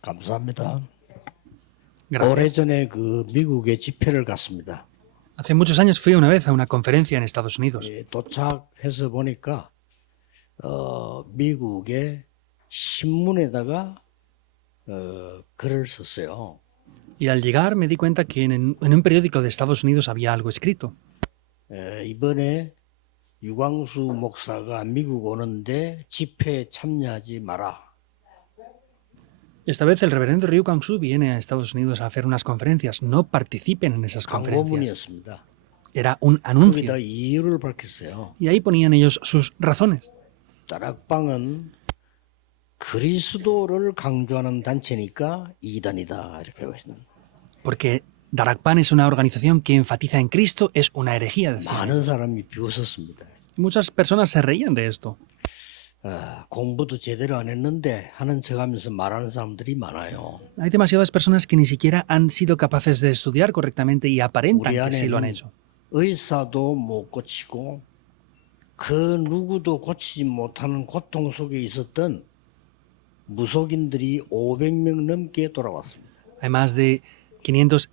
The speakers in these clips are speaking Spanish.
감사합니다. Gracias. 오래전에 그 미국에 집회를 갔습니다. Hace muchos años fui una vez a una conferencia en Estados Unidos. 도착해서 보니까 미국의 신문에다가 글을 썼어요. Y al llegar me di cuenta que en un periódico de Estados Unidos había algo escrito. 이번에 유광수 목사가 미국 오는데 집회에 참여하지 마라. Esta vez el reverendo Ryu Kang-soo viene a Estados Unidos a hacer unas conferencias. No participen en esas conferencias. 광고문이었습니다. Era un anuncio. 거기다 이유를 밝혔어요. Y ahí ponían ellos sus razones. 다락방은 그리스도를 강조하는 단체니까 이단이다 이렇게 하고 있는. Porque Darakpan es una organización que enfatiza en Cristo, es una herejía. Decía. 많은 사람이 비웃었습니다. Muchas personas se reían de esto. 공부도 제대로 안 했는데 하는 척하면서 말하는 사람들이 많아요. Hay demasiadas personas que ni siquiera han sido capaces de estudiar correctamente y aparentan 우리 que sí lo han 안에는 hecho. 의사도 못 고치고 그 누구도 고치지 못하는 고통 속에 있었던 무속인들이 500명 넘게 돌아왔습니다. Hay más de 500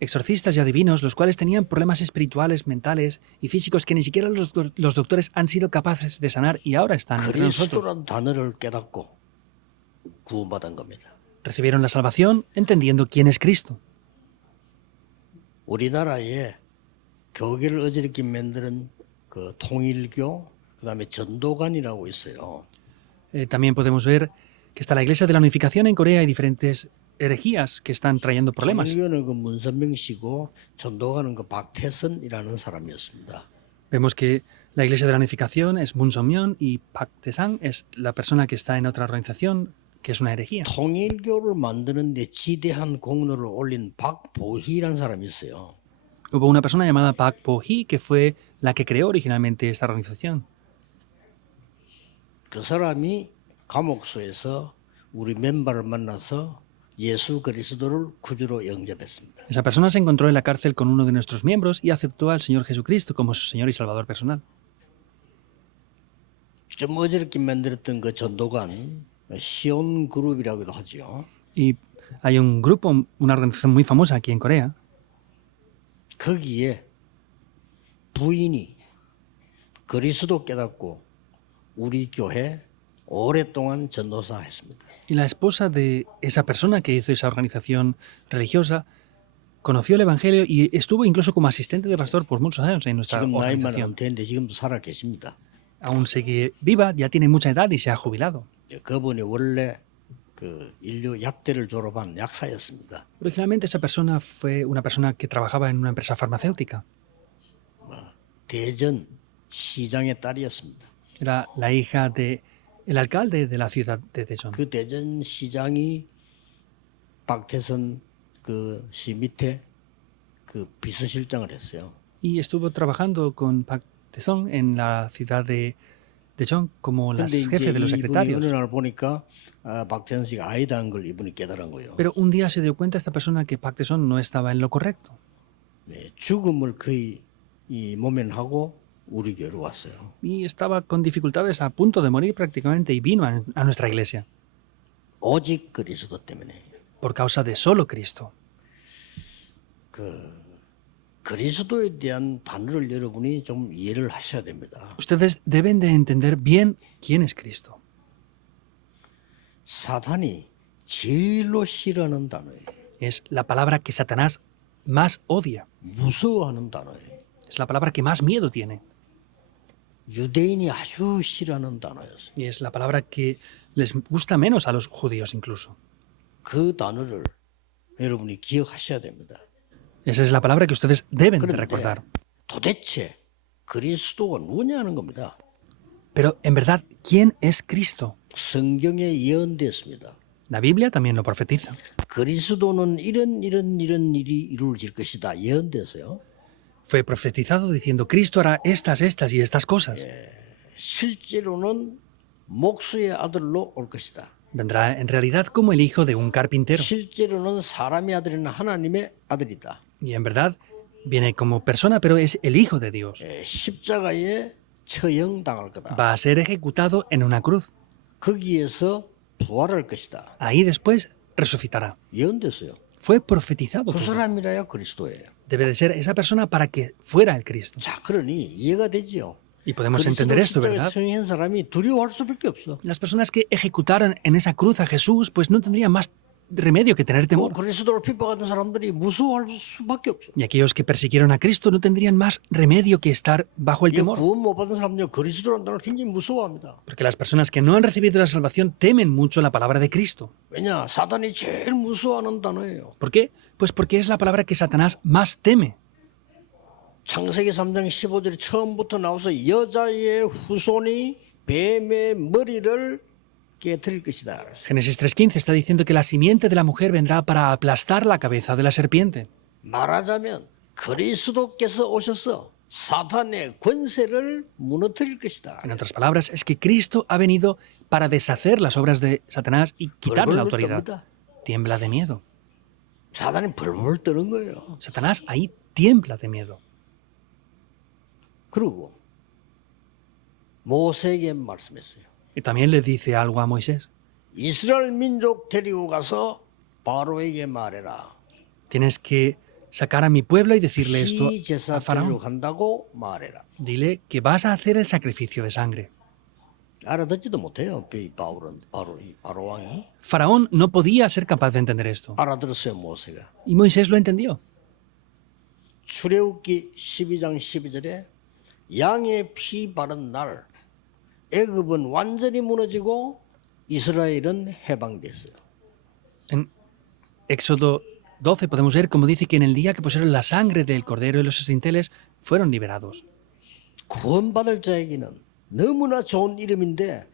exorcistas y adivinos, los cuales tenían problemas espirituales, mentales y físicos que ni siquiera los doctores han sido capaces de sanar y ahora están entre nosotros. 그리스도란 단어를 깨닫고 구원받은 겁니다. Recibieron la salvación entendiendo quién es Cristo. 우리나라에 교계를 어지럽게 만드는 그 통일교, 그다음에 전도관이라고 있어요. También podemos ver que está la Iglesia de la Unificación en Corea y diferentes herejías que están trayendo problemas. 통일교는 그 문선명 씨고 전도관은 그 박태선이라는 사람이었습니다. Vemos que la Iglesia de la Unificación es Moon Song-myeon y Park Tae-sang es la persona que está en otra organización que es una herejía. 통일교를 만드는데 지대한 공로를 올린 박보희라는 사람이 있어요. Hubo una persona llamada Park Bo-hee que fue la que creó originalmente esta organización. 그 사람이 감옥소에서 우리 멤버를 만나서 예수 그리스도를 구주로 영접했습니다. Esa persona se encontró en la cárcel con uno de nuestros miembros y aceptó al Señor Jesucristo como su Señor y Salvador personal. 좀 어지럽게 만들었던 그 전도관 시온 그룹이라고도 하죠. Y hay un grupo, una organización muy famosa aquí en Corea. 거기에 부인이 그리스도 깨닫고 우리 교회 오랫동안 전도사 했습니다. Y la esposa de esa persona que hizo esa organización religiosa conoció el Evangelio y estuvo incluso como asistente de pastor por muchos años en nuestra 지금 나이만 organización. 은퇴했는데 지금도 살아 계십니다. Aún sigue viva, ya tiene mucha edad y se ha jubilado. 그분이 원래 그 인류 약대를 졸업한 약사였습니다. Originalmente esa persona fue una persona que trabajaba en una empresa farmacéutica. 대전 시장의 딸이었습니다. Era la hija del alcalde de la ciudad de Daejeon. 그 대전 시장이 박태선 그 시 밑에 그 비서실장을 했어요. Y estuvo trabajando con Park Tae-sung en la ciudad de Daejeon como la 근데 jefe de los 이제 이분이 secretarios. 어느 날 보니까 박태선 씨가 아니다는 걸 이분이 깨달은 거예요. Pero un día se dio cuenta esta persona que Park Tae-sung no estaba en lo correcto. 네, 죽음을 거의 이 모면하고 우리 교회로 왔어요. Y estaba con dificultades a punto de morir prácticamente y vino a nuestra iglesia 오직 그리스도 때문에. por causa de solo Cristo. 그리스도에 대한 단어를 여러분이 좀 이해를 하셔야 됩니다. Ustedes deben de entender bien quién es Cristo. 사탄이 제일로 싫어하는 단어예요. Es la palabra que Satanás más odia. 무서워하는 단어예요. Es la palabra que más miedo tiene. 유대인이 아주 싫어하는 단어였어요. Y es la palabra que les gusta menos a los judíos incluso. 그 단어를 여러분이 기억하셔야 됩니다. Esa es la palabra que ustedes deben de 그런데 recordar. 도대체 그리스도가 누구냐는 겁니다. Pero en verdad, ¿quién es Cristo? 성경에 예언됐습니다. La Biblia también lo profetiza. 그리스도는 이런 일이 이루어질 것이다. 예언됐어요. Fue profetizado diciendo, Cristo hará estas y estas cosas. 실제로는 목수의 아들로 올 것이다. Vendrá en realidad como el hijo de un carpintero. 실제로는 사람의 아들은 하나님의 아들이다. Y en verdad viene como persona, pero es el hijo de Dios. 십자가에 처형당할 거다. Va a ser ejecutado en una cruz. 거기에서 부활할 것이다. Ahí después resucitará. 예언됐어요. Fue profetizado 그 todo. 사람이라야 그리스도예요. Debe de ser esa persona para que fuera el Cristo. 자, 그러니 이해가 되지요. Y podemos entender esto, 그리스도 ¿verdad? 승리한 사람이 두려워할 수밖에 없어. Las personas que ejecutaron en esa cruz a Jesús, pues no tendrían más remedio que tener 뭐 temor. 그리스도를 핍박하는 사람들이 무서워할 수밖에 없어. Y aquellos que persiguieron a Cristo no tendrían más remedio que estar bajo el 이 temor. 구원 못 받은 사람들 그리스도라는 단어를 굉장히 무서워합니다. Porque las personas que no han recibido la salvación temen mucho la palabra de Cristo. 왜냐? 사단이 제일 무서워하는 단어예요. ¿Por qué? Pues porque es la palabra que Satanás más teme. 창세기 3장 15절에 처음부터 나와서 여자의 후손이 뱀의 머리를 깨뜨릴 것이다. Génesis 3.15 está diciendo que la simiente de la mujer vendrá para aplastar la cabeza de la serpiente. 말하자면 그리스도께서 오셔서 사탄의 권세를 무너뜨릴 것이다. En otras palabras, es que Cristo ha venido para deshacer las obras de Satanás y quitarle la autoridad. Tiembla de miedo. 사단이 벌벌 떠는 거예요. Satanás ahí tiembla de miedo. 그리고 모세에게 말씀했어요. Y también le dice algo a Moisés. 이스라엘 민족 데리고 가서 바로에게 말해라. Tienes que sacar a mi pueblo y decirle esto 피 제사 a 드리러 Faraón. 간다고 말해라. Dile que vas a hacer el sacrificio de sangre. 알아듣지도 못해요. 바로 왕이 Faraón no podía ser capaz de entender esto. 알아들었어요. 모세가. Y Moisés lo entendió. 출애굽기 12장 12절에 양의 피 바른 날 애굽은 완전히 무너지고 이스라엘은 해방됐어요. En Éxodo 12 podemos ver como dice que en el día que pusieron la sangre del cordero y los dinteles fueron liberados. 구원받을 자에게는 너무나 좋은 이름인데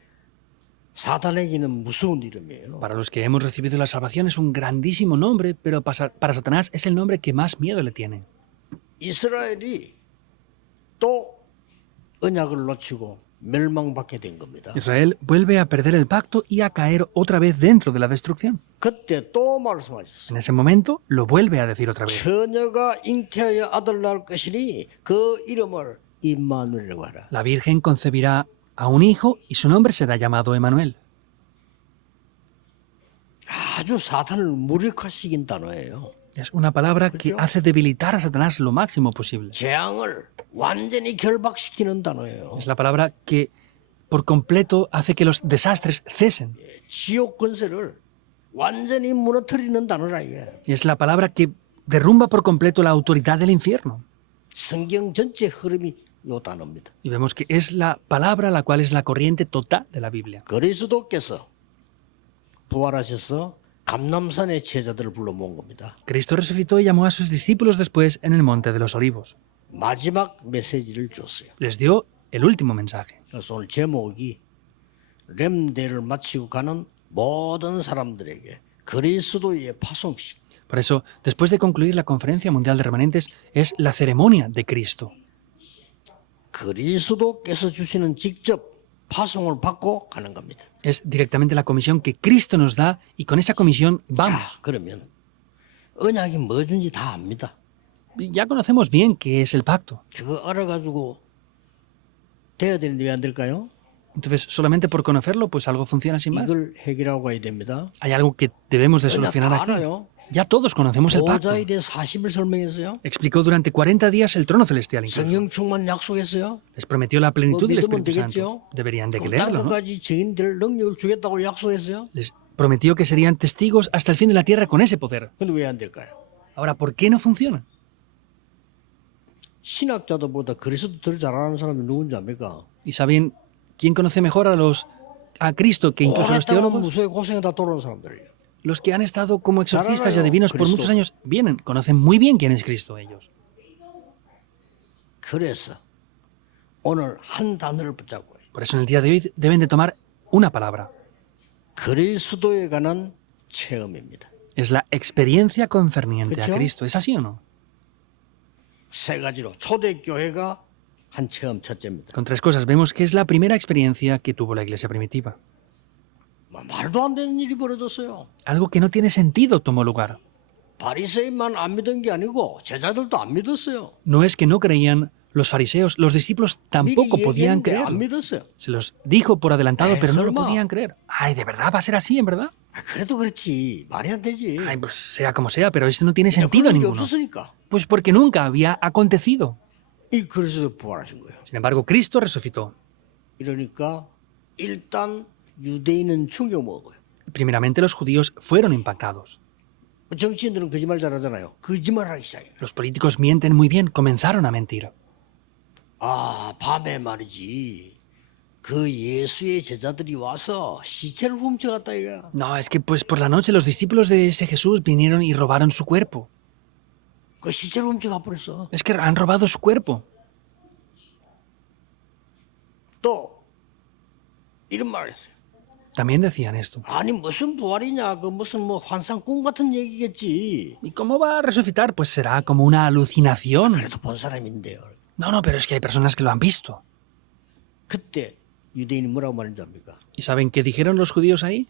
사탄에게는 무서운 이름이에요. Para los que hemos recibido la salvación es un grandísimo nombre, pero para Satanás es el nombre que más miedo le tiene. 이스라엘이 또 언약을 놓치고 멸망받게 된 겁니다. Israel vuelve a perder el pacto y a caer otra vez dentro de la destrucción. 그때 또 말씀하셨어요. En ese momento lo vuelve a decir otra vez. 처녀가 잉태하여 아들 낳을 것이니 그 이름을 임마누엘이라고 하라. La Virgen concebirá a un hijo y su nombre será llamado Emmanuel. 아주 사탄을 무력화시킨 단어예요. Es una palabra que hace debilitar a Satanás lo máximo posible. 재앙을 완전히 결박시키는 단어예요. Es la palabra que por completo hace que los desastres cesen. 지옥 권세를 완전히 무너뜨리는 단어라 이게. Y es la palabra que derrumba por completo la autoridad del infierno. 성경 전체 흐름이 요 단어입니다. Y vemos que es la palabra la cual es la corriente total de la Biblia. 그리스도께서 부활하셔서 감람산의 제자들을 불러 모은 겁니다. Cristo resucitó y llamó a sus discípulos después en el Monte de los Olivos. 마지막 메시지를 줬어요. Les dio el último mensaje. 그래서 오늘 제목이 렘대를 마치고 가는 모든 사람들에게 그리스도의 파송식. Por eso, después de concluir la Conferencia Mundial de Remanentes, es la ceremonia de Cristo. 그리스도께서 주시는 직접 파송을 받고 가는 겁니다. Es directamente la comisión que Cristo nos da y con esa comisión vamos. 자, 그러면 언약이 뭐든지 다 압니다. Ya conocemos bien qué es el pacto. 그거 알아가지고 돼야 되는데 왜 안 될까요? Entonces, solamente por conocerlo, pues algo funciona sin más. 이걸 해결하고 가야 됩니다. Hay algo que debemos de 언약 solucionar 다 aquí. 알아요. Ya todos conocemos el pacto. 보좌에 대해 40일 설명했어요. Explicó durante 40 días el trono celestial incluso. 성령 충만 약속했어요. Les prometió la plenitud del 믿으면 Espíritu 되겠죠. Santo. Deberían de 그 creerlo, ¿no? 땅끝까지 증인될 능력을 주겠다고 약속했어요. Les prometió que serían testigos hasta el fin de la tierra con ese poder. 근데 왜 안 될까요? Ahora, ¿por qué no funciona? 신학자들보다 그리스도 더 잘 아는 사람이 누군지 압니까? ¿Y saben quién conoce mejor a Cristo que incluso los 오랫동안 teólogos? 무소에 고생하다 돌아온 사람들이에요. Los que han estado como exorcistas y 알아요, adivinos por Cristo. muchos años vienen, conocen muy bien quién es Cristo ellos. 그래서 오늘 한 단어를 붙잡고 Por eso en el día de hoy deben de tomar una palabra. 그리스도에 관한 체험입니다. Es la experiencia concerniente a ¿그쵸? Cristo. ¿Es así o no? 세 가지로 초대교회가 한 체험 첫째입니다. Con tres cosas. Vemos que es la primera experiencia que tuvo la iglesia primitiva. 말도 안 되는 일이 벌어졌어요. Algo que no tiene sentido tomó lugar. 바리새인만 안 믿은 게 아니고 제자들도 안 믿었어요. No es que no creían los fariseos, los discípulos 미리 tampoco podían 얘기했는데 안 creerlo. 믿었어요. Se los dijo por adelantado, pero no lo 설마. podían creer. Ay, ¿de verdad va a ser así, en verdad? 그래도 그렇지. 말이 안 되지. Ay, pues sea como sea, pero eso no tiene 야, sentido 그런 일이 ninguno. 없었으니까. Pues porque nunca había acontecido. 이 그리스도 부활하신 거예요. Sin embargo, Cristo resucitó. 이러니까 일단 유대인은 충격 먹어요. Primeramente los judíos fueron impactados. 정치인들은 거짓말 잘하잖아요. 거짓말하기 시작해요. Los políticos mienten muy bien, comenzaron a mentir. 아, 밤에 말이지. 그 예수의 제자들이 와서 시체를 훔쳐갔다 이거야. No, es que pues por la noche los discípulos de ese Jesús vinieron y robaron su cuerpo. 그 시체를 훔쳐가 버렸어. Es que han robado su cuerpo. 또 이런 말을 했어요. También decían esto. 아니 무슨 부활이냐? 그 무슨 뭐 환상 꿈 같은 얘기겠지. ¿Y cómo va a resucitar? Pues será como una alucinación. 그래도 본 사람인데요. No, no, pero es que hay personas que lo han visto. 그때 유대인이 뭐라고 말인지 압니까? ¿Y saben qué dijeron los judíos ahí?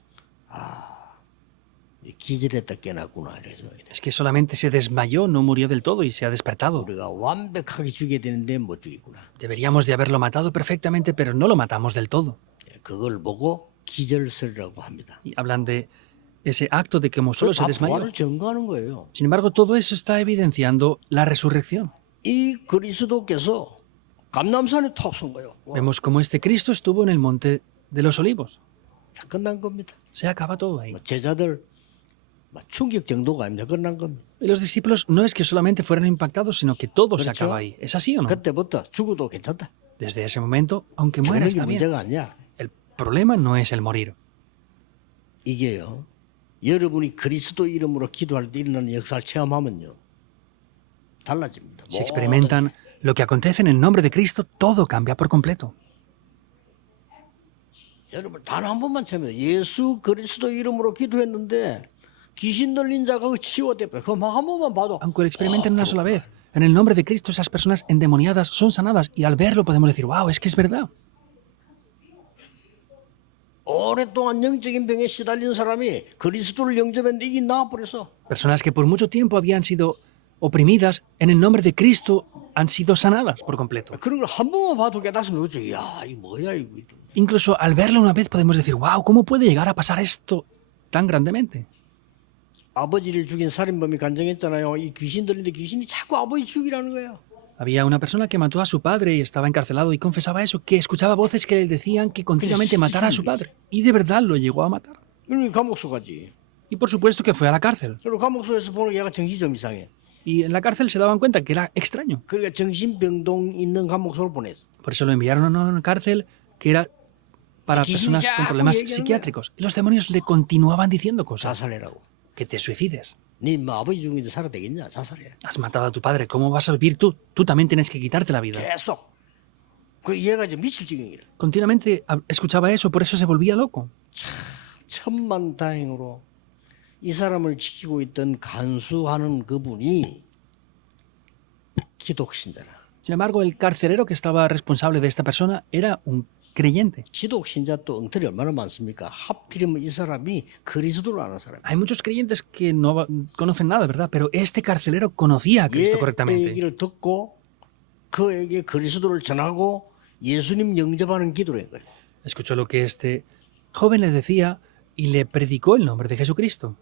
기절했다 깨났구나 이래서 Es que solamente se desmayó, no murió del todo y se ha despertado. 우리가 완벽하게 죽여야 되는데 못 죽이구나. Deberíamos de haberlo matado perfectamente, pero no lo matamos del todo. 그걸 보고 기절설이라고 합니다. Y hablan de ese acto de que como solo se 다 desmayó. 부활을 증거하는 거예요. Sin embargo, todo eso está evidenciando la resurrección. 이 그리스도께서 감람산에 턱 선 거예요. Vemos cómo este Cristo estuvo en el monte de los olivos. 자, 끝난 겁니다. Se acaba todo ahí. 뭐 제자들 충격 정도가 아닙니다. 끝난 겁니다. Y los discípulos no es que solamente fueran impactados, sino que todo se 그렇죠? acaba ahí. ¿Es así o no? 그때부터 죽어도 괜찮다. Desde ese momento, aunque muera, 죽는 게 está bien. 문제가 아니야. El problema no es el morir. 이게요. 여러분이 그리스도 이름으로 기도할 때 일어나는 역사를 체험하면요. 달라집니다. Si experimentan lo que acontece en el nombre de Cristo, todo cambia por completo. 여러분 단 한 번만 체험해요. 예수 그리스도 이름으로 기도했는데 귀신 들린 자가 치유됐다. 그거 한 번만 봐도 Aunque lo experimenten una sola vez, en el nombre de Cristo esas personas endemoniadas son sanadas y al verlo podemos decir, wow, es que es verdad. 오랫동안 영적인 병에 시달린 사람이 그리스도를 영접했는데 이게 나아버려서 Personas que por mucho tiempo habían sido oprimidas, en el nombre de Cristo han sido sanadas por completo. 그런 걸 한 번만 봐도 깨닫으면 그렇죠. 야, 이거 뭐야 이거. Incluso al verlo una vez podemos decir, wow, ¿cómo puede llegar a pasar esto tan grandemente? 아버지를 죽인 살인범이 간증했잖아요. 이 귀신 들린데 귀신이 자꾸 아버지 죽이라는 거야. Había una persona que mató a su padre y estaba encarcelado y confesaba eso, que escuchaba voces que le decían que continuamente matara a su padre. Y de verdad lo llegó a matar. 그러니 감옥소 가지. Y por supuesto que fue a la cárcel. 그리고 감옥소에서 보는 얘가 정신이 좀 이상해. Y en la cárcel se daban cuenta que era extraño. 그러니까 정신병동 있는 감옥소를 보냈어. Por eso lo enviaron a una cárcel que era para personas con problemas psiquiátricos. Y los demonios le continuaban diciendo cosas. 자살해라고. Que te suicides. 네 뭐 아버지 죽인데 살아도 되겠냐? 자살해. Has matado a tu padre. ¿Cómo vas a vivir tú? Tú también tienes que quitarte la vida. 계속. 그 얘가 이제 미칠 지경이래. Continuamente escuchaba eso, por eso se volvía loco. 천만다행으로 이 사람을 지키고 있던 간수하는 그분이 기독 신자라. Sin embargo, el carcelero que estaba responsable de esta persona era un creyente. 기독 신자 또 엉터리 얼마나 많습니까? 하필이면 이 사람이 그리스도를 아는 사람. Hay muchos creyentes que no conocen nada, ¿verdad? Pero este carcelero conocía a Cristo 그 correctamente. 얘기를 듣고 그에게 그리스도를 전하고 예수님 영접하는 기도를 한 거예요. Escuchó lo que este joven le decía y le predicó el nombre de Jesucristo.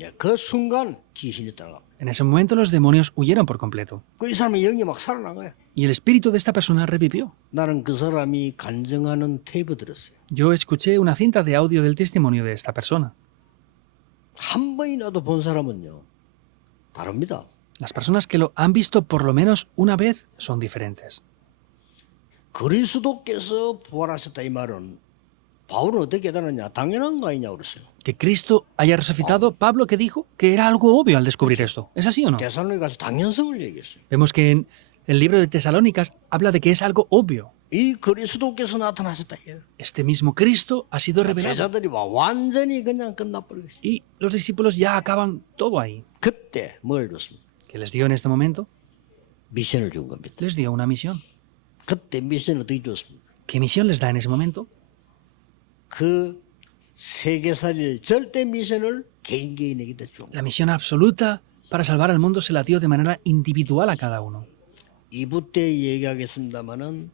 예, 그 순간 귀신이 떠나가. En ese momento los demonios huyeron por completo. 이 사람의 영이 막 살아난 거야. Y el espíritu de esta persona revivió. 나는 그 사람이 간증하는 테이프 들었어요. Yo escuché una cinta de audio del testimonio de esta persona. 한 번이라도 본 사람은요. 다릅니다. Las personas que lo han visto por lo menos una vez son diferentes. 그리스도께서 부활하셨다 이 말은 바울은 어떻게 깨달았냐? 당연한 거 아니냐 그랬어요. Que Cristo haya resucitado, Pablo que dijo que era algo obvio al descubrir esto. ¿Es así o no? 데살로니가 가서 당연성을 얘기했어요. Vemos que en el libro de Tesalónicas habla de que es algo obvio. 이 그리스도께서 나타나셨다. Este mismo Cristo ha sido revelado. 제자들이 완전히 그냥 끝나버리겠어요. Y los discípulos ya acaban todo ahí. 그때 뭘 줬습니까? ¿Qué les dio en este momento? 미션을 준 겁니다. Les dio una misión. 그때 미션을 어떻게 줬습니까? ¿Qué misión les da en ese momento? 그 세계살일 절대 미션을 개인에게 준 La misión absoluta para salvar al mundo se la dio de manera individual a cada uno. 2부 때 얘기하겠습니다마는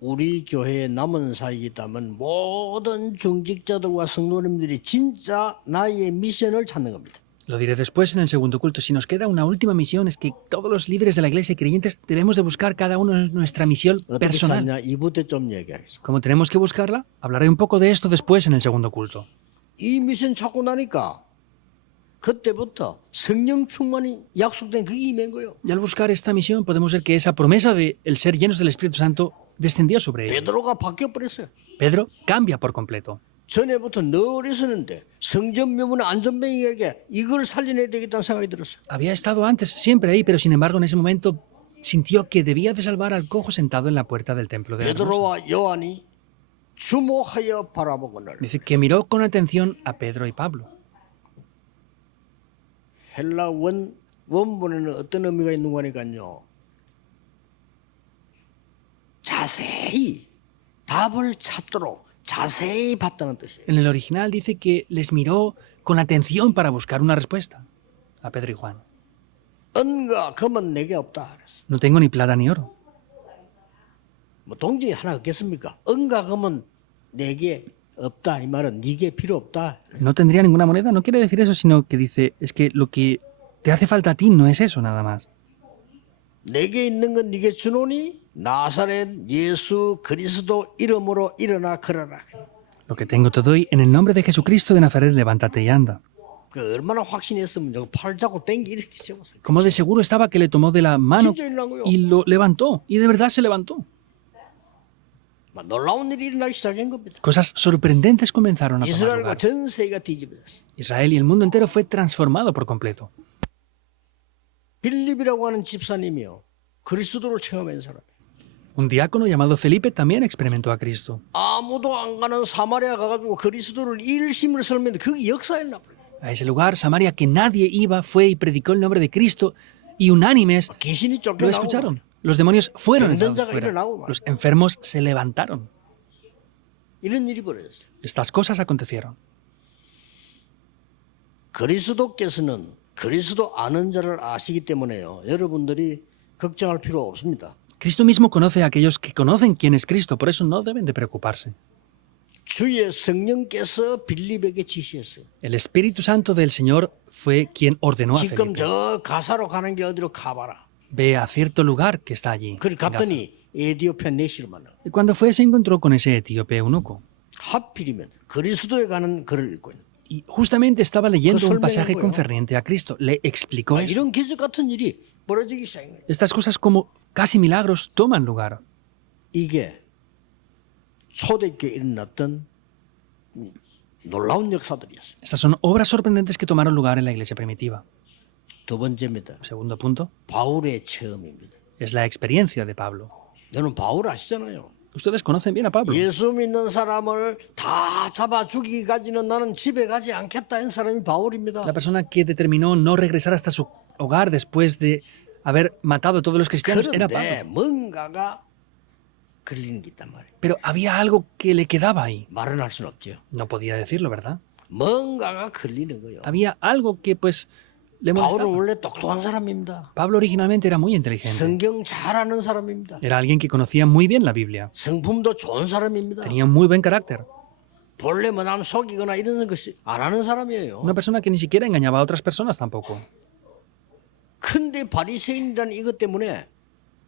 우리 교회에 남은 사역이 있다면 모든 중직자들과 성도님들이 진짜 나의 미션을 찾는 겁니다. Lo diré después en el segundo culto. Si nos queda una última misión es que todos los líderes de la iglesia y creyentes debemos de buscar cada uno nuestra misión 어떻게 personal. 찾냐? 2부 때 좀 얘기하겠습니다. Como tenemos que buscarla, hablaré un poco de esto después en el segundo culto. 이 미션 찾고 나니까 그때부터 성령 충만이 약속된 그게 임한 거예요. Y al buscar esta misión podemos ver que esa promesa de el ser llenos del Espíritu Santo descendió sobre ellos. 베드로가 바뀌어버렸어요. Pedro cambia por completo. 전에부터 늘 있었는데 성전묘문 안전뱅이에게 이걸 살려내야 되겠다는 생각이 들었어요. Había estado antes siempre ahí, pero sin embargo en ese momento sintió que debía de salvar al cojo sentado en la puerta del templo de Hermosa. 베드로와 요한이 주목하여 바라보거늘. Dice que miró con atención a Pedro y Pablo. 헬라 원본에는 어떤 의미가 있는 거니까요. 자세히 답을 찾도록 자세히 봤다는 뜻이에요. En el original dice que les miró con atención para buscar una respuesta a Pedro y Juan. 은과 금은 내게 없다. 그랬어. No tengo ni plata ni oro. 뭐 동지 하나 없겠습니까? 은과 금은 내게 없다. 이 말은 네게 필요 없다. No tendría ninguna moneda. No quiere decir eso, sino que dice, es que lo que te hace falta a ti no es eso nada más. 내게 있는 건 네게 주노니 나사렛 예수 그리스도 이름으로 일어나 걸어라. Lo que tengo te doy, en el nombre de Jesucristo de Nazaret, levántate y anda. 그 얼마나 확신했으면 저거 팔 잡고 땡기 이렇게 세웠어요. Como de seguro estaba que le tomó de la mano 진짜 일어난 거요. y lo levantó. Y de verdad se levantó. 놀라운 일이 일어나기 시작한 겁니다. Cosas sorprendentes comenzaron a tomar 이스라엘과 lugar. 전 세계가 뒤집어졌어요. Israel y el mundo entero fue transformado por completo. 빌립이라고 하는 집사님이요. 그리스도를 체험한 사람이에요. Un diácono llamado Felipe también experimentó a Cristo. 아무도 안 가는 사마리아 가가지고 그리스도를 일심으로 설명했는데 그게 역사였나 봐요. A ese lugar, Samaria, que nadie iba, fue y predicó el nombre de Cristo y unánimes 귀신이 lo 쫓겨나고 escucharon. Los demonios fueron echados 병든자가 fuera. 일어나고 Los enfermos se levantaron. 이런 일이 벌어졌어요. Estas cosas acontecieron. 그리스도께서는 그리스도 아는 자를 아시기 때문에요. 여러분들이 걱정할 필요 없습니다. Cristo mismo conoce a aquellos que conocen quién es Cristo, por eso no deben de preocuparse. 주의 성령께서 빌립에게 지시했어요. El Espíritu Santo del Señor fue quien ordenó a 지금 Felipe. 저 가사로 가는 길 어디로 가봐라. Ve a cierto lugar que está allí. 그리 갔더니 에디오피아 내시로 만나. Y cuando fue se encontró con ese etíope eunuco. 하필이면 그리스도에 가는 글을 읽고 있는. Y justamente estaba leyendo un pasaje 설명한 거예요. concerniente a Cristo. Le explicó eso. 이런 기적 같은 일이 벌어지기 시작한 거예요. Estas cosas como casi milagros toman lugar. 이게 초대교회에 일어났던 놀라운 역사들이었어요. Estas son obras sorprendentes que tomaron lugar en la iglesia primitiva. 두 번째입니다. Segundo punto 바울의 체험입니다. es la experiencia de Pablo. 여러분 바울 아시잖아요. Ustedes conocen bien a Pablo. 예수 믿는 사람을 다 잡아 죽이기까지는 나는 집에 가지 않겠다 한 사람이 바울입니다. La persona que determinó no regresar hasta su hogar después de haber matado a todos los cristianos era 그런데 Pablo. 뭔가가 걸리는 게 있단 말이에요. Pero había algo que le quedaba ahí. 말은 할 수는 없죠. No podía decirlo, ¿verdad? 뭔가가 걸리는 거예요. Había algo que pues le 바울은 molestaba. 원래 똑똑한 사람입니다. Pablo originalmente era muy inteligente. 성경 잘 아는 사람입니다. Era alguien que conocía muy bien la Biblia. 성품도 좋은 사람입니다. Tenía un muy buen carácter. 본래 뭐 남 속이거나 이런 것이 안 하는 사람이에요. Una persona que ni siquiera engañaba a otras personas tampoco. 근데 바리새인이라는 이것 때문에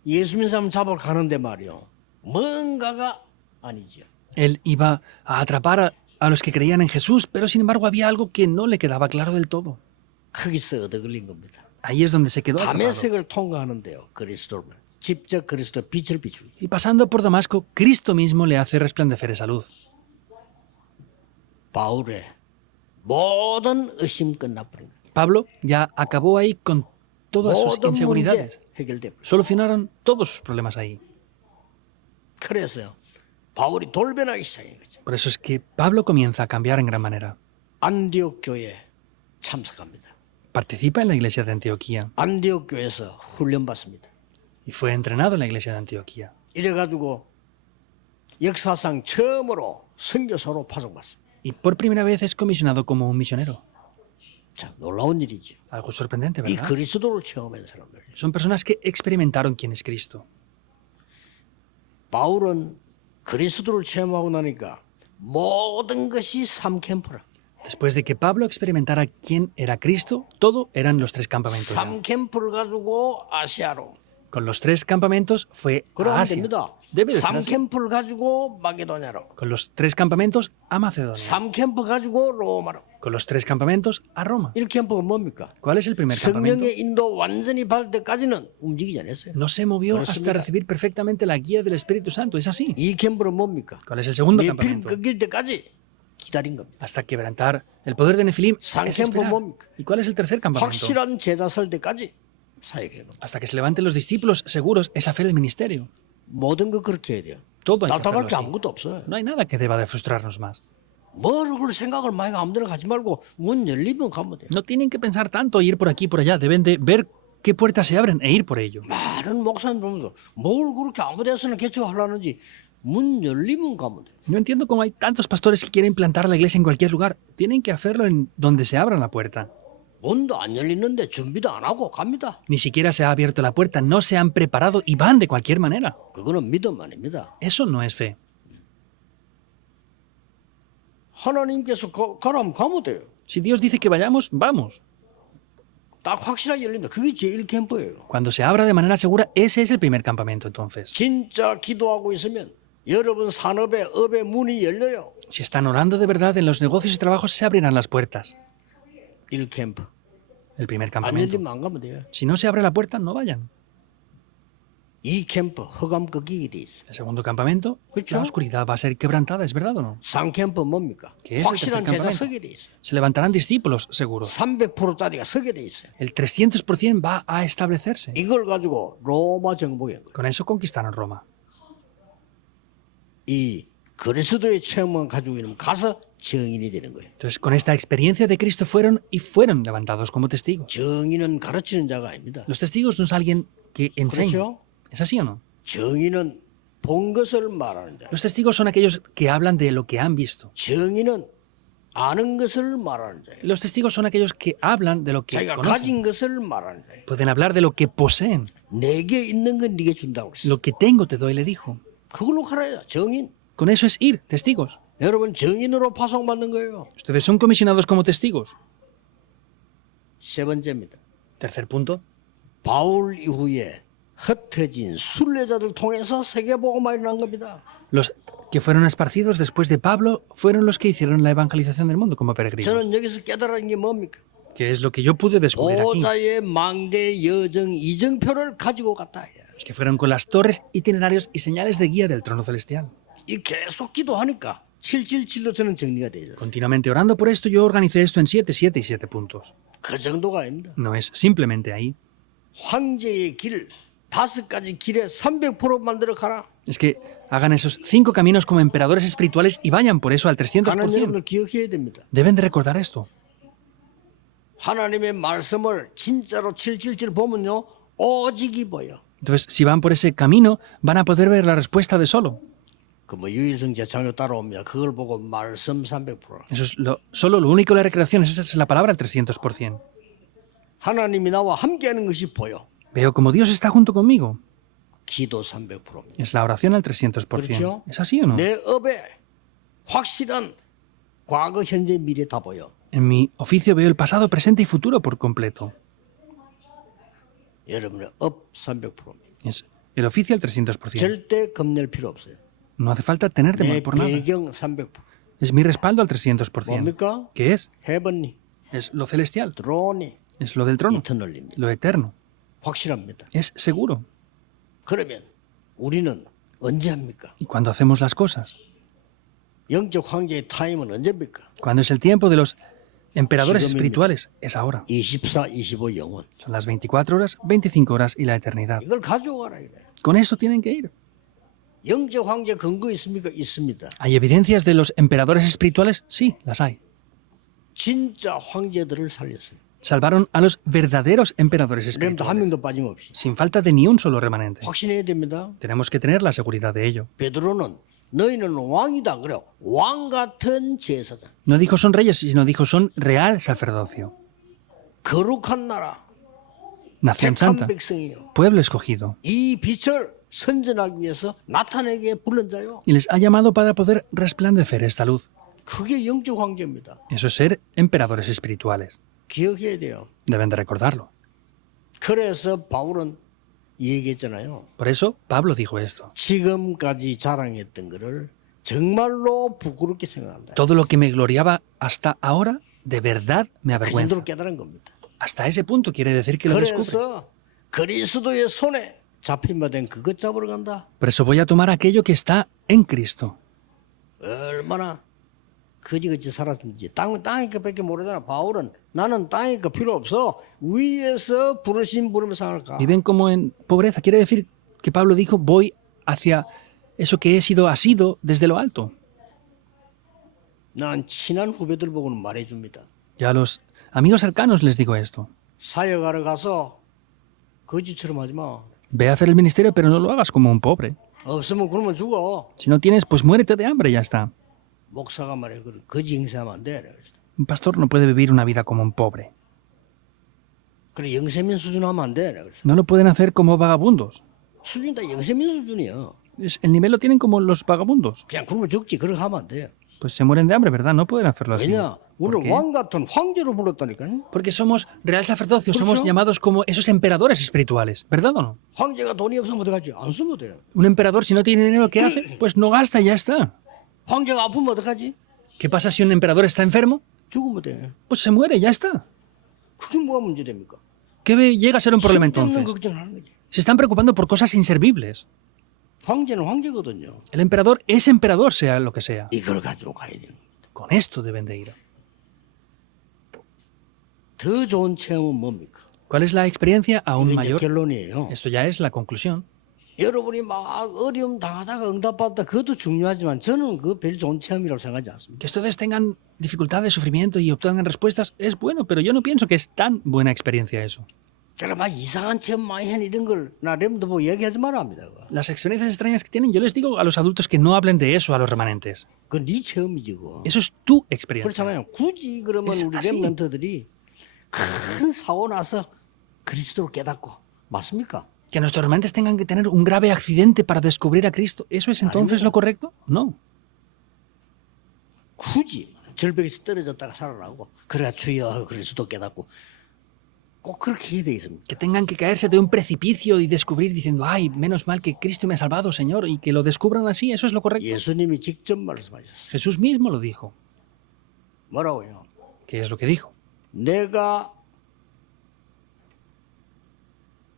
예수 믿는 사람 잡으러 가는데 말이요. 뭔가가 아니죠. Él iba a atrapar a los que creían en Jesús, pero sin embargo había algo que no le quedaba claro del todo. 거기서 얻어 걸린 겁니다. Ahí es donde se quedó atrapado. 다메섹을 통과하는데요. 그리스도를 직접 그리스도 빛을 비추기. Y pasando por Damasco, Cristo mismo le hace resplandecer esa luz. 바울의 모든 의심 끝나버린 거예요. Pablo ya acabó ahí con todas sus 모든 inseguridades. 문제 해결돼. Solucionaron todos sus problemas ahí. 그래서요. 바울이 돌변하기 시작한 거죠. Por eso es que Pablo comienza a cambiar en gran manera. 안디옥 교회에 참석합니다. Participa en la iglesia de Antioquía 안디옥 교회에서 훈련받습니다. y fue entrenado en la iglesia de Antioquía. 이래가지고 역사상 처음으로 선교사로 파송받습니다. Y por primera vez es comisionado como un misionero. 자, 놀라운 일이죠. Algo sorprendente, 이 ¿verdad? 그리스도를 체험한 사람들. Son personas que experimentaron quién es Cristo. 바울은 그리스도를 체험하고 나니까 모든 것이 삼캠프라. Después de que Pablo experimentara quién era Cristo, todo eran los tres campamentos. ya. 삼캠프를 가지고 아시아로. Con los tres campamentos fue a 그러면 Asia. 됩니다. Debe de ser así. 삼캠프를 가지고 마게도냐로. Con los tres campamentos a Macedonia. 삼캠프 가지고 로마로. Con los tres campamentos a Roma. 1캠프가 뭡니까? ¿Cuál es el primer campamento? 성령의 인도 완전히 받을 때까지는 움직이지 않았어요. No se movió hasta 그렇습니다. recibir perfectamente la guía del Espíritu Santo. Es así. 2캠프는 뭡니까? ¿Cuál es el segundo 네필 campamento? 끊길 때까지 기다린 겁니다. Hasta quebrantar el poder de Nefilim. Es 상캠프 esperar. 뭡니까? ¿Y cuál es el tercer campamento? 확실한 제자 설 때까지 사역해요. Hasta que se levanten los discípulos seguros, esa fe del ministerio. 모든 거 그렇게 해야 돼요. Todo hay que hacerlo 답답할 게 así. 아무것도 없어요. No hay nada que deba de frustrarnos más. 뭘 그걸 생각을 많이 아무데나 가지 말고 문 열리면 가면 돼요. No tienen que pensar tanto e ir por aquí y por allá. Deben de ver qué puertas se abren e ir por ello. 많은 목사님 보면서 뭘 그렇게 아무 데서나 개척하려는지 문 열리면 가면 돼요. No entiendo cómo hay tantos pastores que quieren plantar la iglesia en cualquier lugar. Tienen que hacerlo en donde se abra la puerta. 문도 안 열리는데 준비도 안 하고 갑니다. Ni siquiera se ha abierto la puerta, no se han preparado y van de cualquier manera. 그거는 믿음 아닙니다. Eso no es fe. 하나님께서 가라면 가면 돼요. Si Dios dice que vayamos, vamos. 딱 확실하게 열린다. 그게 제1 캠프예요. Cuando se abra de manera segura, ese es el primer campamento entonces. 진짜 기도하고 있으면 여러분 산업의 업의 문이 열려요. Si están orando de verdad en los negocios y trabajos, se abrirán las puertas. 1캠프. El primer 안 campamento. 열리면 안 가면 돼요. Si no se abre la puerta, no vayan. 2캠프 허감 꺾이게 돼 있어요. El segundo campamento, 그렇죠? la oscuridad va a ser quebrantada, ¿es verdad o no? 3캠프 뭡니까? ¿Qué es el 확실한 tercer 제자 campamento? 서게 돼 있어요. Se levantarán discípulos, seguro. 300%짜리가 서게 돼 있어요. El 300% va a establecerse. 이걸 가지고 로마 정복인 거예요. Con eso conquistaron Roma. 이 그리스도의 체험을 가지고 있는 가서 정인이 되는 거예요. Entonces, con esta experiencia de Cristo fueron levantados como testigos. 정인은 가르치는 자가 아닙니다. Los testigos no es alguien que enseña. 그렇죠? ¿Es así o no? 정인은 본 것을 말하는 자. Los testigos son aquellos que hablan de lo que han visto. 정인은 아는 것을 말하는 자예요. Los testigos son aquellos que hablan de lo que 자기가 conocen. 가진 것을 말하는 자예요. Pueden hablar de lo que poseen. 내게 있는 건 네게 준다고 그랬어요. Lo que tengo te doy, le dijo. 그걸로 가라야 정인. Con eso es ir, testigos. 여러분 정인으로 파송받는 거예요. Ustedes son comisionados como testigos. 세 번째입니다. Tercer punto. 바울 이후에 흩어진 순례자들 통해서 세계복음화 일어난 겁니다. Los que fueron esparcidos después de Pablo fueron los que hicieron la evangelización del mundo como peregrinos. 저는 여기서 깨달은 게 뭡니까? Que es lo que yo pude descubrir aquí. 보좌의 망대 여정 이정표를 가지고 갔다. Los que fueron con las torres, itinerarios y señales de guía del trono celestial. 이 계속 기도하니까 777로 저는 정리가 되죠. Continuamente orando por esto, yo organicé esto en 7, 7 y 7 puntos. 그 정도가 아닙니다. No es simplemente ahí. 황제의 길 5가지 길에 300% 만들어 가라. Es que hagan esos 5 caminos como emperadores espirituales y vayan por eso al 가는 300%. 여러분들 기억해야 됩니다. Deben de recordar esto. 하나님의 말씀을 진짜로 777 보면요. 오직이 보여. Entonces, si van por ese camino, van a poder ver la respuesta de solo. 그 뭐 유일성 재창조 따라옵니다. 그걸 보고 말씀 300%. Eso es solo lo único de la recreación, esa es la palabra al 300%. 하나님이 나와 함께하는 것이 보여. Veo como Dios está junto conmigo. 기도 300%. Es la oración al 300%. 그렇죠? ¿Es así o no? 내 업에 확실한 과거, 현재, 미래 다 보여. En mi oficio veo el pasado, presente y futuro por completo. 여러분의 업 300%입니다. Es el oficio al 300%. 절대 겁낼 필요 없어요. No hace falta tener temor 내 por nada. 배경 300%. Es mi respaldo al 300%. 뭡니까? ¿Qué es? 헤븐리, Es lo celestial. 드론이, Es lo del trono. 이터널입니다. Lo eterno. 확실합니다. Es seguro. 그러면 우리는 언제 합니까? ¿Y cuando hacemos las cosas? 영적 황제의 타임은 언제입니까? Cuando es el tiempo de los emperadores 지금입니다. espirituales, es ahora. 24, 25 영원. Son las 24 horas, 25 horas y la eternidad. 이걸 가져가라 이래. Con eso tienen que ir. 영적 황제 근거 있습니까? 있습니다. ¿Hay evidencias de los emperadores espirituales? Sí, las hay. 진짜 황제들을 살렸어요. Salvaron a los verdaderos emperadores 그럼도 한 espirituales, 명도 빠짐없이. sin falta de ni un solo remanente. 확신해야 됩니다. Tenemos que tener la seguridad de ello. 베드로는 너희는 왕이다 그래요. 왕 같은 제사장. No dijo son reyes, sino dijo son real sacerdocio. 거룩한 나라. Nación 택한 santa, 백성이요. pueblo escogido. 이 빛을 선전하기 위해서 나타내게 부른 자요. Y les ha llamado para poder resplandecer esta luz. 그게 영적 황제입니다. Eso es ser emperadores espirituales. 기억해야 돼요. Deben de recordarlo. 그래서 바울은 얘기했잖아요. Por eso Pablo dijo esto. 지금까지 자랑했던 거를 정말로 부끄럽게 생각한다. Todo lo que me gloriaba hasta ahora, de verdad me 그 avergüenza. 정도로 깨달은 겁니다. Hasta ese punto quiere decir que lo descubre. 그래서 그리스도의 손에 잡힌 바 된 그것 잡으러 간다. Por eso voy a tomar aquello que está en Cristo. 얼마나 거지같이 살았는지 땅에 것밖에 모르잖아. 바울은 나는 땅에 것 필요 없어. 위에서 부르신 부름에 상할까. Viven como en pobreza. Quiere decir que Pablo dijo, voy hacia eso que he sido asido desde lo alto. 난 친한 후배들 보고는 말해줍니다. Ya a los amigos cercanos les digo esto. 사역하러 가서 거지처럼 하지 마. Ve a hacer el ministerio, pero no lo hagas como un pobre. 없으면 그러면 죽어. Si no tienes, pues muérete de hambre y ya está. 목사가 말해 그래. 거지 행세하면 안 돼. Un pastor no puede vivir una vida como un pobre. 그래 영세민 수준 하면 안 돼. No lo pueden hacer como vagabundos. 수준이 다 영세민 수준이야. El nivel lo tienen como los vagabundos. 그냥 그러면 죽지. 그렇게 하면 안 돼. Pues se mueren de hambre, ¿verdad? No pueden hacerlo así. 왜냐? ¿Por 우리는 qué? 왕 같은 황제로 불렀다니까요. Porque somos real sacerdocio, ¿Por somos eso? llamados como esos emperadores espirituales, ¿verdad o no? 황제가 돈이 없으면 어떡하지? 안 쓰면 돼. Un emperador, si no tiene dinero, ¿qué hace? Pues no gasta y ya está. 황제가 아프면 어떡하지? ¿Qué pasa si un emperador está enfermo? 죽으면 돼. Pues se muere, ya está. 그게 뭐가 문제됩니까? ¿Qué llega a ser un problema 쓸데없는 entonces? 걱정하는 거지. Se están preocupando por cosas inservibles. 황제는 황제거든요. El emperador es emperador, sea lo que sea. 이걸 가지고 가야 돼요. Con esto deben de ir. 더 좋은 체험은 뭡니까? ¿Cuál es la experiencia aún 이게 이제 mayor? 결론이에요. Esto ya es la conclusión. 여러분이 막 어려움 당하다가 응답받다 그것도 중요하지만 저는 그 별 좋은 체험이라고 생각하지 않습니다. Que ustedes tengan dificultades, sufrimiento y obtengan respuestas es bueno, pero yo no pienso que es tan buena experiencia eso. 제가 막 이상한 체험 많이 한 이런 걸 나 렘도 보고 얘기하지 말아 합니다. Las experiencias extrañas que tienen, yo les digo a los adultos que no hablen de eso a los remanentes. 그건 네 체험이지 그거. Eso es tu experiencia. 그렇잖아요. 굳이 그러면 Es 우리 así. 렘런트들이 큰 사고 나서 그리스도를 깨닫고 맞습니까? Que nuestros remanentes tengan que tener un grave accidente para descubrir a Cristo, ¿eso es entonces lo correcto? No. 굳이 절벽에서 떨어졌다가 살아나고 그래야 주여 그리스도 깨닫고 꼭 그렇게 해야 되겠습니까? Que tengan que caerse de un precipicio y descubrir diciendo, ay, menos mal que Cristo me ha salvado, Señor, y que lo descubran así, ¿eso es lo correcto? 예수님이 직접 말씀하셨어요. Jesús mismo lo dijo. 뭐라고요? ¿Qué es lo que dijo? 내가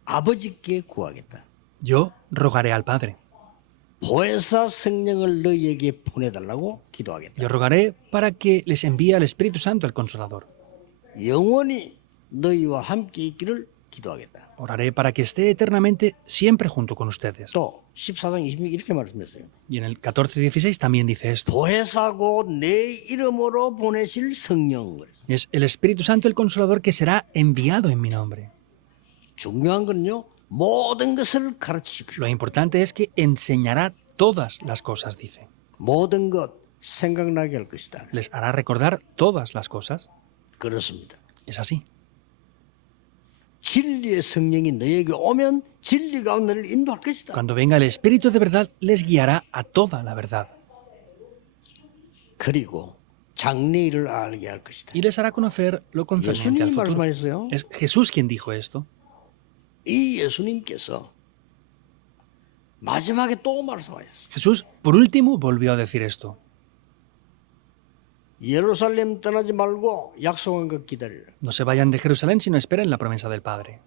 아버지께 구하겠다. Yo rogaré al Padre. 보혜사 성령을 너희에게 보내달라고 기도하겠다. Yo rogaré para que les envíe al Espíritu Santo, el Consolador. 영원히 너희와 함께 있기를 기도하겠다. Oraré para que esté eternamente siempre junto con ustedes. 또 14장 26 이렇게 말씀했어요. Y en el 14:16 también dice esto. 보혜사고 내 이름으로 보내실 성령. Es el Espíritu Santo, el Consolador, que será enviado en mi nombre. 중요한 건요. 모든 것을 가르치실 것이고 Lo importante es que enseñará todas las cosas, dice. 모든 것 생각나게 할 것이다. Les hará recordar todas las cosas. 그렇습니다. Es así. 진리의 성령이 너에게 오면 진리가 너를 인도할 것이다. Cuando venga el Espíritu de verdad, les guiará a toda la verdad. 그리고 장래일을 알게 할 것이다. Y les hará conocer lo concerniente al 예수님이 futuro. 말씀하셨어요. Es Jesús quien dijo esto. 이 예수님께서 마지막에 또 말씀하셨어요. Jesús, por último, volvió a decir esto. 예루살렘 떠나지 말고 약속한 것 기다리라. No se vayan de Jerusalén, sino esperen la promesa del Padre.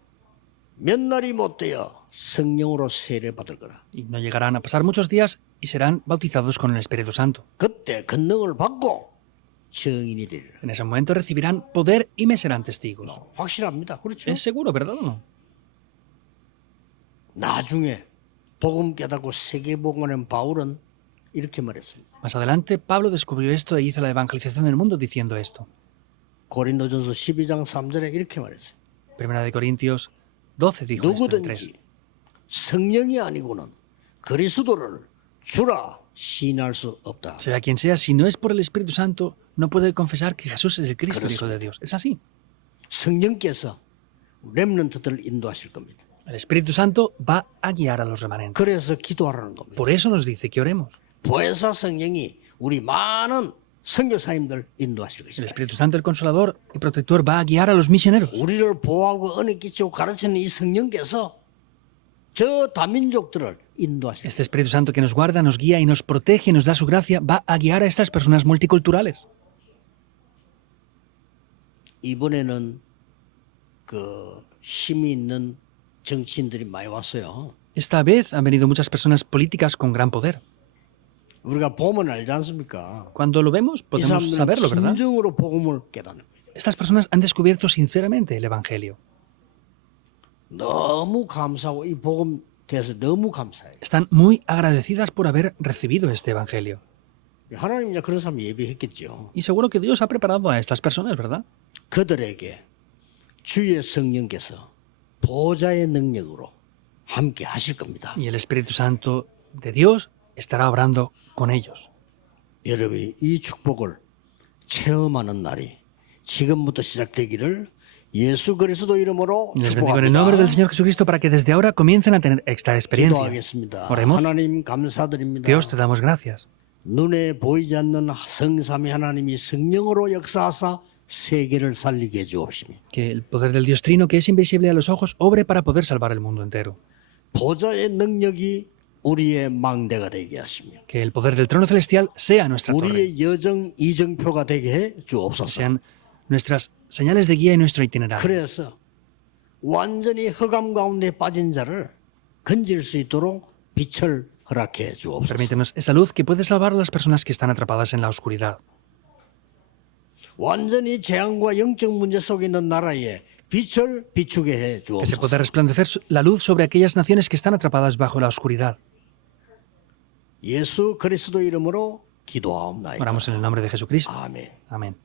몇 날이 못 되어 성령으로 세례 받을 거라. Y no llegarán a pasar muchos días y serán bautizados con el Espíritu Santo. 그때 권능을 받고 증인이 되리라. En ese momento recibirán poder y me serán testigos. 확실합니다. 그렇죠? Es seguro, ¿verdad o no? 나중에 복음 깨닫고 세계복음하는 바울은 이렇게 말했습니다. Más adelante, Pablo descubrió esto e hizo la evangelización del mundo diciendo esto. 고린도전서 12장 3절에 이렇게 말했어요. Primera de Corintios 12 dijo esto en el 3. 누구든지 성령이 아니고는 그리스도를 주라 시인할 수 없다. Sea quien sea, si no es por el Espíritu Santo, no puede confesar que Jesús es el Cristo, el Hijo de Dios. Es así. 성령께서 렘넌트들을 인도하실 겁니다. El Espíritu Santo va a guiar a los remanentes. 그래서 기도하라는 겁니다. Por eso nos dice que oremos. 보혜사 성령이 우리 많은 선교사님들 인도하실 El 것이다. Espíritu Santo, el Consolador y Protector, va a guiar a los misioneros. 우리를 보호하고 은혜 끼치고 가르치는 이 성령께서 저 다민족들을 인도하실 Este Espíritu Santo que nos guarda, nos guía y nos protege y nos da su gracia, va a guiar a estas personas multiculturales. 이번에는 그 힘이 있는 정치인들이 많이 왔어요. Esta vez han venido muchas personas políticas con gran poder. 우리가 보면 알지 않습니까? Cuando lo vemos, 이 podemos 사람들은 saberlo, ¿verdad? 진정으로 복음을 깨닫는 거예요. Estas personas han descubierto sinceramente el Evangelio. 너무 감사하고 이 복음 대해서 너무 감사해요. Están muy agradecidas por haber recibido este Evangelio. 하나님 이제 그런 사람 예비했겠죠. Y seguro que Dios ha preparado a estas personas, ¿verdad? 그들에게 주의 성령께서 보좌의 능력으로 함께 하실 겁니다. Y el Espíritu Santo de Dios estará obrando con ellos. 여러분이 이 축복을 체험하는 날이 지금부터 시작되기를 예수 그리스도 이름으로 Y les bendigo en el nombre del 축복합니다. Señor Jesucristo para que desde ahora comiencen a tener esta experiencia. 기도하겠습니다. Oremos. 하나님 감사드립니다. Dios, te damos gracias. 눈에 보이지 않는 성삼위 하나님이 성령으로 역사하사 세계를 살리게 해 주옵시며 Que el poder del Dios Trino, que es invisible a los ojos, obre para poder salvar el mundo entero. 보좌의 능력이 우리의 망대가 되게 하시며 Que el poder del trono celestial sea nuestra torre. 우리의 여정 이정표가 되게 해 주옵소서. Sean nuestras señales de guía y nuestro itinerario. 그래서 완전히 흑암 가운데 빠진 자를 건질 수 있도록 빛을 허락해 주옵소서. Permítenos esa luz que puede salvar a las personas que están atrapadas en la oscuridad. 완전히 재앙과 영적 문제 속에 있는 나라에 빛을 비추게 해 Que se 주옵소서. pueda resplandecer la luz sobre aquellas naciones que están atrapadas bajo la oscuridad. 예수 그리스도 이름으로 기도하옵나이다. Oramos en el nombre de Jesucristo. 아멘. Amén.